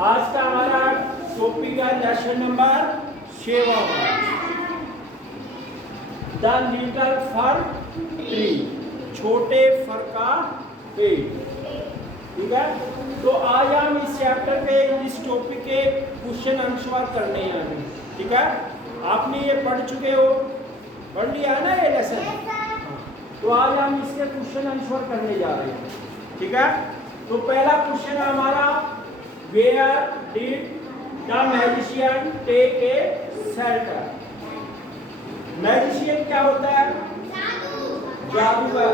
आज का हमारा टॉपिक है lesson number 7 the little for tree, छोटे फर का पेड़। ठीक है, तो आज हम इस चैप्टर पे इस टॉपिक के क्वेश्चन आंसर करने हैं अभी। ठीक है, आपने ये पढ़ चुके हो, पढ़ लिया है ना ये लेसन। तो आज हम इसके क्वेश्चन आंसर करने जा रहे हैं। ठीक है, तो पहला क्वेश्चन है हमारा, where did the magician take a shelter. Magician क्या होता है? जादूगर।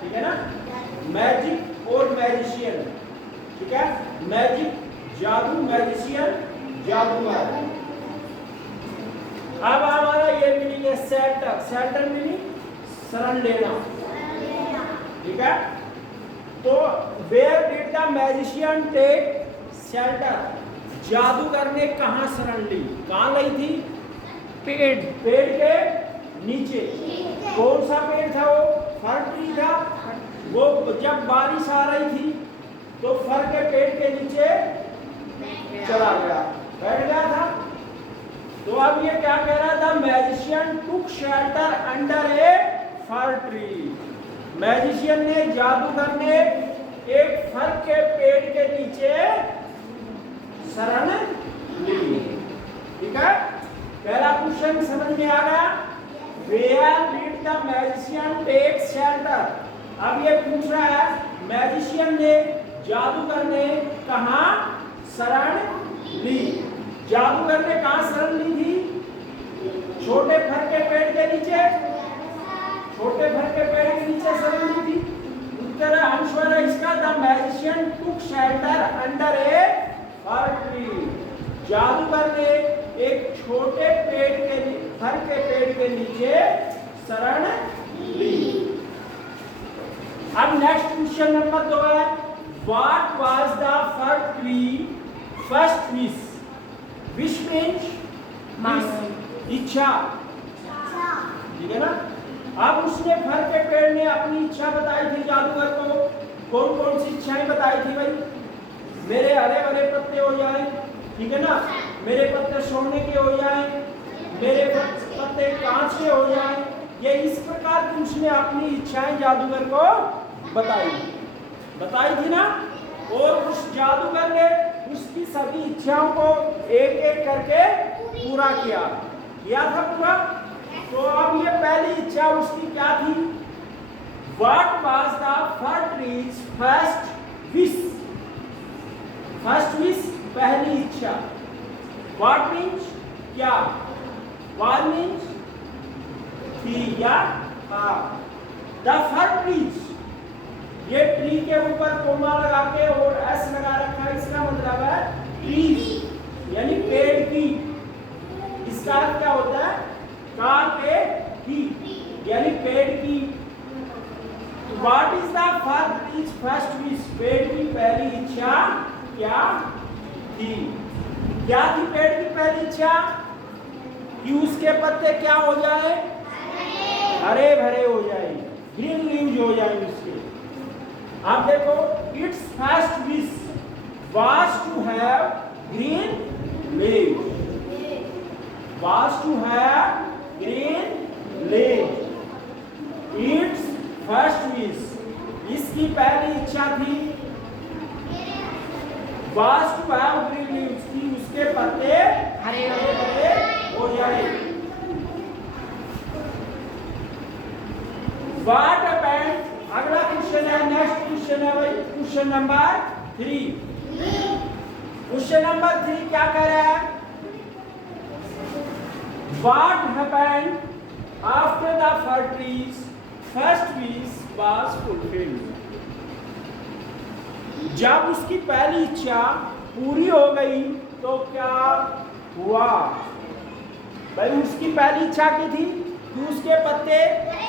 ठीक है ना, मैजिक और मैजिशियन। ठीक है, मैजिक जादू, मैजिशियन जादूगर। अब हमारा ये मीनिंग है शेल्टर। शेल्टर मीनिंग शरण लेना। ठीक है, तो where did the magician take shelter, जादूगर ने कहाँ शरण ली? कहाँ ली थी? पेड़। पेड़ के नीचे। कौन सा पेड़ था वो? फर ट्री था। वो जब बारिश आ रही थी तो फर के पेड़ के नीचे चला गया, बैठ गया था। तो अब ये क्या कह रहा था? मैजिशियन टुक शेल्टर अंडर ए फर ट्री। मैजिशियन ने, जादूगर ने एक फर के पेड़ के नीचे शरण ली। ठीक है, पहला क्वेश्चन समझ में आ गया। Where did the magician take shelter. अब ये पूछ रहा है मैजिशियन ने, जादूगर ने कहाँ शरण ली? जादूगर ने कहाँ शरण ली थी? छोटे फर के पेड़ के नीचे। छोटे फर के पेड़ के नीचे शरण ली थी। उत्तर आंसर है इसका, the magician took shelter under A for tree. जादूगर ने एक छोटे पेड़ के, फर के पेड़ के नीचे शरण ली। अब नेक्स्ट क्वेश्चन नंबर 2 है, what was the fir tree first wish? Wish means इच्छा। ठीक है ना, अब उसने फर के पेड़ ने अपनी इच्छा बताई थी जादूगर को। कौन कौन सी इच्छाएं बताई थी भाई? मेरे हरे भरे पत्ते हो जाएं, ठीक है ना, मेरे पत्ते सोने के हो जाएं, मेरे पत्ते कांच के हो जाएं। ये इस प्रकार की उसने अपनी इच्छाएं जादूगर को बताई थी ना। और उस जादूगर ने उसकी सभी इच्छाओं को एक एक करके पूरा किया था पूरा। तो अब ये पहली इच्छा उसकी क्या थी? What was the fir tree's first wish? First wish, पहली इच्छा। What means क्या? What means थी या था। The fir trees, ये ट्री के ऊपर कोमा लगा के और एस लगा रखा है, इसका मतलब है ट्रीज यानी पेड़ की। इसका अर्थ क्या होता है? का के की यानी पेड़ की। What is the fir tree's first wish? पेड़ की पहली इच्छा क्या थी? क्या थी पेड़ की पहली इच्छा? कि उसके पत्ते क्या हो जाए? हरे भरे हो जाए, ग्रीन लीव्स हो जाए उसके। आप देखो, it's first wish was to have green leaves. Was to have green leaves. It's first wish, इसकी पहली इच्छा थी was to have green leaves, की उसके पत्ते हरे भरे हो जाए। What happened? अगला क्वेश्चन है, नेक्स्ट क्वेश्चन है भाई, क्वेश्चन नंबर 3। क्वेश्चन नंबर 3 क्या कह रहा है? What happened after the fir tree's first wish was fulfilled? जब उसकी पहली इच्छा पूरी हो गई तो क्या हुआ? भाई उसकी पहली इच्छा की थी कि उसके पत्ते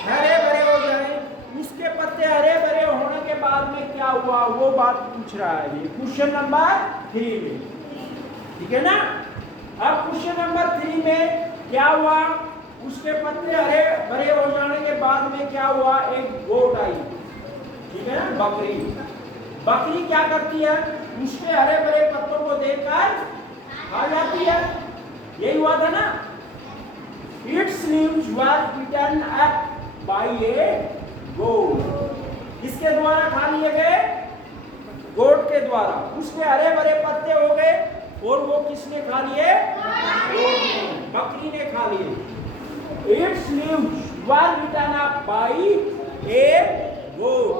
हरे भरे हो जाए। उसके पत्ते हरे भरे होने के बाद में क्या हुआ, वो बात पूछ रहा है ये क्वेश्चन नंबर 3 में। ठीक है ना, अब क्वेश्चन नंबर 3 में क्या हुआ? उसके पत्ते हरे भरे हो जाने के बाद में क्या हुआ? एक गोट आई। ठीक है ना, बकरी। बकरी क्या करती है? उसके हरे भरे पत्तों को खा जाती है, यही हुआ था ना। Its leaves were eaten up by a goat. किसके द्वारा खा लिए गए? गोट के द्वारा। उसके हरे भरे पत्ते हो गए और वो किसने खा लिए? बकरी ने खा लिए। Its leaves were eaten up by a goat.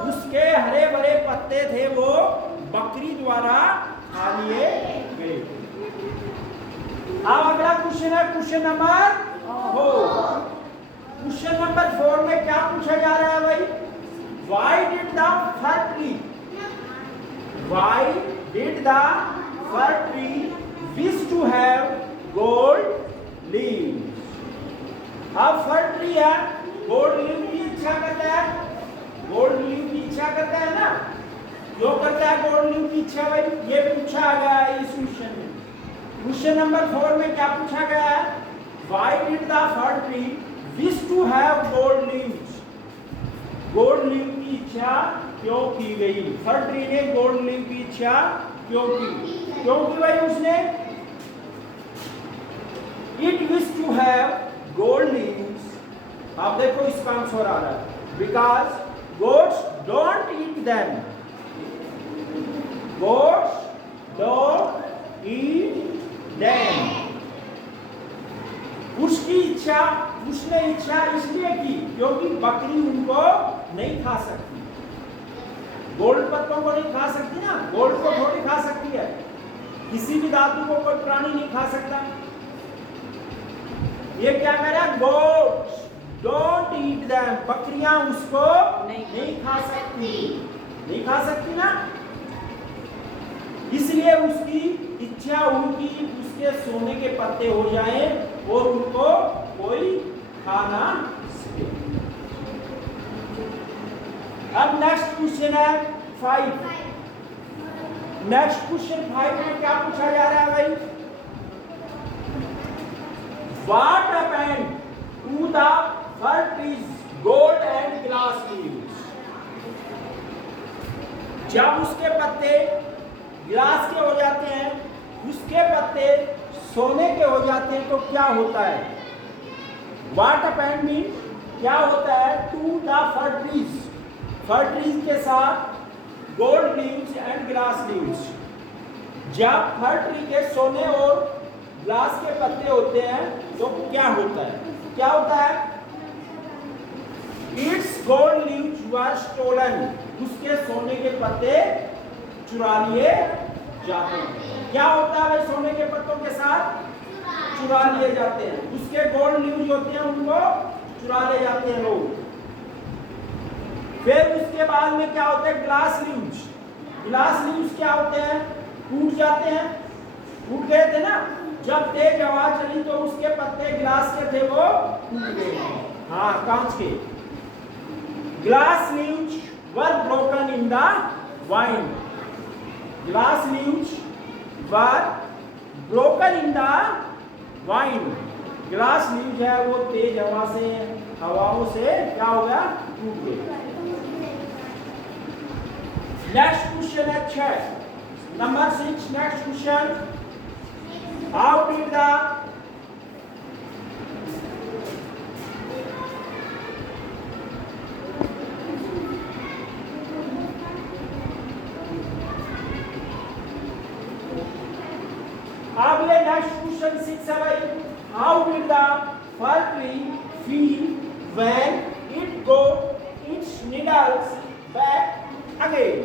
उसके हरे भरे पत्ते थे वो बकरी द्वारा खा लिए गए। अब अगला क्वेश्चन है क्वेश्चन नंबर 4। क्वेश्चन नंबर 4 में क्या पूछा जा रहा है भाई? Why did the fir tree wish to have gold leaves? अब फर ट्री है, गोल्ड लीव की इच्छा करता है, गोल्ड लीव की इच्छा करता है ना। क्यों करता है गोल्ड लीव की इच्छा भाई? ये पूछा गया है इस क्वेश्चन में। क्वेश्चन नंबर 4 में क्या पूछा गया है? Why did the fir tree wish to have gold leaves? Gold leaf की इच्छा क्यों की गई? फर ट्री ने गोल्ड लीव की इच्छा क्यों की? क्योंकि भाई उसने It wish to have gold leaves. आप देखो इसका आंसर आ रहा है। Because goats don't eat them. Goats don't eat them. उसकी इच्छा, उसने इच्छा इसलिए की क्योंकि बकरी उनको नहीं खा सकती। गोल्ड पत्तों को नहीं खा सकती ना, गोल्ड को थोड़ी खा सकती है। किसी भी धातु को कोई प्राणी नहीं खा सकता। ये क्या कह रहा है? गोट्स डोंट ईट देम, बकरियां उसको नहीं खा सकती, नहीं खा सकती ना। इसलिए उसकी इच्छा हुई कि उसके सोने के पत्ते हो जाएं और उनको कोई खा ना सके। अब नेक्स्ट क्वेश्चन है 5। नेक्स्ट क्वेश्चन 5 में क्या पूछा जा रहा है भाई? What happened to the fir trees gold and glass leaves? जब उसके पत्ते ग्लास के हो जाते हैं, उसके पत्ते सोने के हो जाते हैं तो क्या होता है? What happened means क्या होता है? To the fir trees, fir trees के साथ gold leaves and glass leaves. जब फर ट्री के सोने और ग्लास के पत्ते होते हैं तो क्या होता है? क्या होता है? Its gold leaves were stolen. उसके सोने के पत्ते चुरा लिए जाते हैं। क्या होता है भाई? सोने के पत्तों के साथ चुरा लिए जाते हैं। उसके गोल्ड लीव्स होते हैं उनको चुरा ले जाते हैं लोग। फिर उसके बाद में क्या होता है? Glass leaves. ग्लास लीव्स क्या होते हैं? टूट जाते हैं। टूट गए थे ना, जब तेज हवा चली तो उसके पत्ते ग्लास के थे वो टूट गए। हाँ, कांच के। Glass leaves were broken in the wind. Glass leaves were broken in the wind. Glass leaves है वो तेज हवा से, हवाओं से क्या हो गया? टूट गए। नेक्स्ट क्वेश्चन है 6 नंबर 6। Next question, how did the अब ये नेक्स्ट क्वेश्चन 6 है भाई। How did the fir tree feel when it got its needles back again?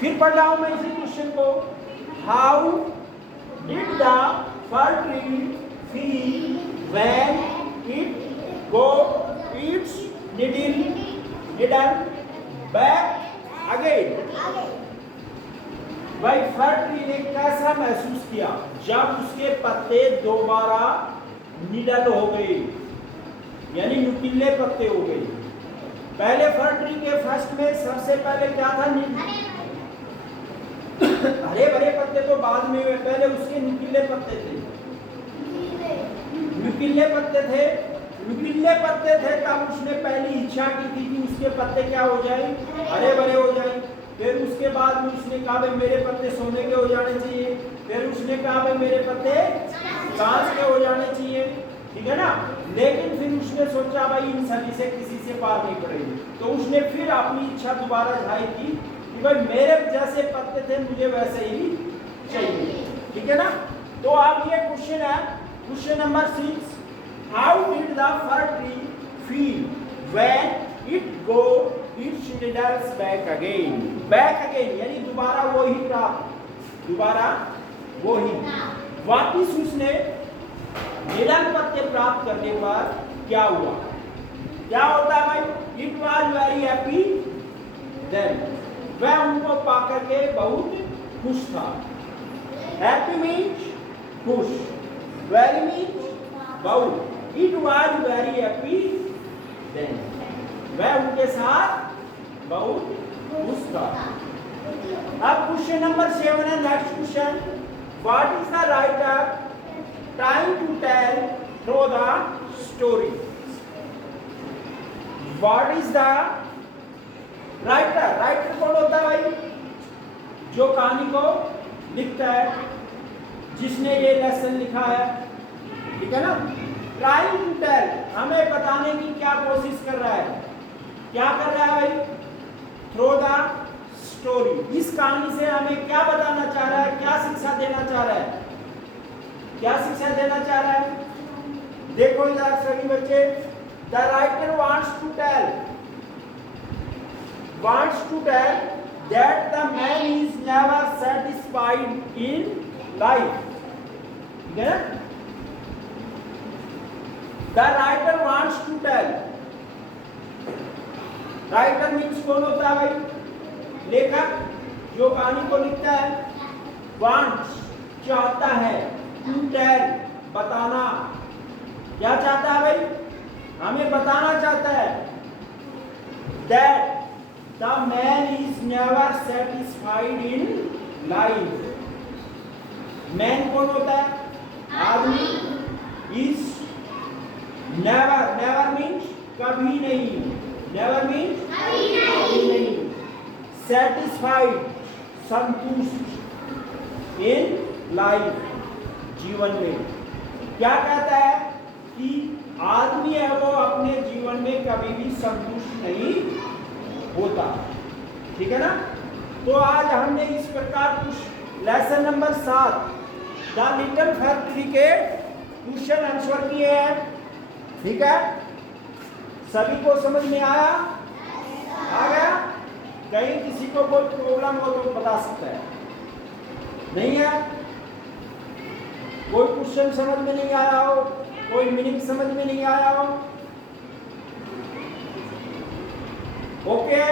फिर पढ़ रहा हूं मैं इसी क्वेश्चन को। How did the fir tree feel when it got its needle back again? भाई फर ट्री ने कैसा महसूस किया जब उसके पत्ते दोबारा निडल हो गए, यानी नुकीले पत्ते हो गए। पहले फर ट्री के फर्स्ट में सबसे पहले क्या था? हरे भरे पत्ते तो बाद में हुए, पहले उसके नुकीले पत्ते थे। नुकीले पत्ते थे, नुकीले पत्ते थे तब उसने पहली इच्छा की थी कि उसके पत्ते क्या हो जाए? हरे भरे हो जाए। फिर उसके बाद में उसने कहा भाई मेरे पत्ते सोने के हो जाने चाहिए, फिर उसने कहा भाई मेरे पत्ते कांच के हो जाने चाहिए, ठीक है ना। लेकिन फिर उसने सोचा भाई इन सभी से किसी से पार नहीं पड़ेगी, तो उसने फिर अपनी इच्छा दोबारा जाहिर की कि भाई मेरे जैसे पत्ते थे मुझे वैसे ही चाहिए, ठीक है ना। तो अब ये क्वेश्चन है, question number 6, how did the fir tree feel when it go it's needles back again. Back again यानी दोबारा वही प्राप्त, दोबारा वही वापिस उसने नीडल पत्ते प्राप्त करने पर क्या हुआ, क्या होता है भाई, it was very happy then, वह उनको पाकर के बहुत खुश था। हैप्पी मीन्स खुश, वेरी मीन्स बहुत, it was very happy then, वह उनके साथ बहुत खुश था। अब क्वेश्चन नंबर 7 है, next question, what is the writer trying to tell through the story। What is the writer? Writer कौन होता है भाई, जो कहानी को लिखता है, जिसने ये लेसन लिखा है, ठीक है ना। Trying to tell हमें बताने की क्या कोशिश कर रहा है, क्या कर रहा है भाई, through the story, इस कहानी से हमें क्या बताना चाह रहा है, क्या शिक्षा देना चाह रहा है, क्या शिक्षा देना चाह रहा है। देखो इधर सभी बच्चे, the writer wants to tell that the man is never satisfied in life, ठीक है ना। The writer wants to tell, writer means कौन होता है भाई, लेखक, जो कहानी को लिखता है। wants चाहता है, to tell बताना, क्या चाहता है भाई, हमें बताना चाहता है, that the man is never satisfied in life। man कौन होता है, आदमी, is never, never means कभी नहीं, never means कभी नहीं, satisfied संतुष्ट, in life जीवन में, क्या कहता है कि आदमी है वो अपने जीवन में कभी भी संतुष्ट नहीं होता, ठीक है ना। तो आज हमने इस प्रकार कुछ lesson number 7 the little factory के क्वेश्चन आंसर किए हैं, ठीक है। सभी को समझ में आया, आ गया, कहीं किसी को कोई प्रॉब्लम हो तो बता सकता है, नहीं है, कोई क्वेश्चन समझ में नहीं आया हो, कोई मीनिंग समझ में नहीं आया हो, ओके।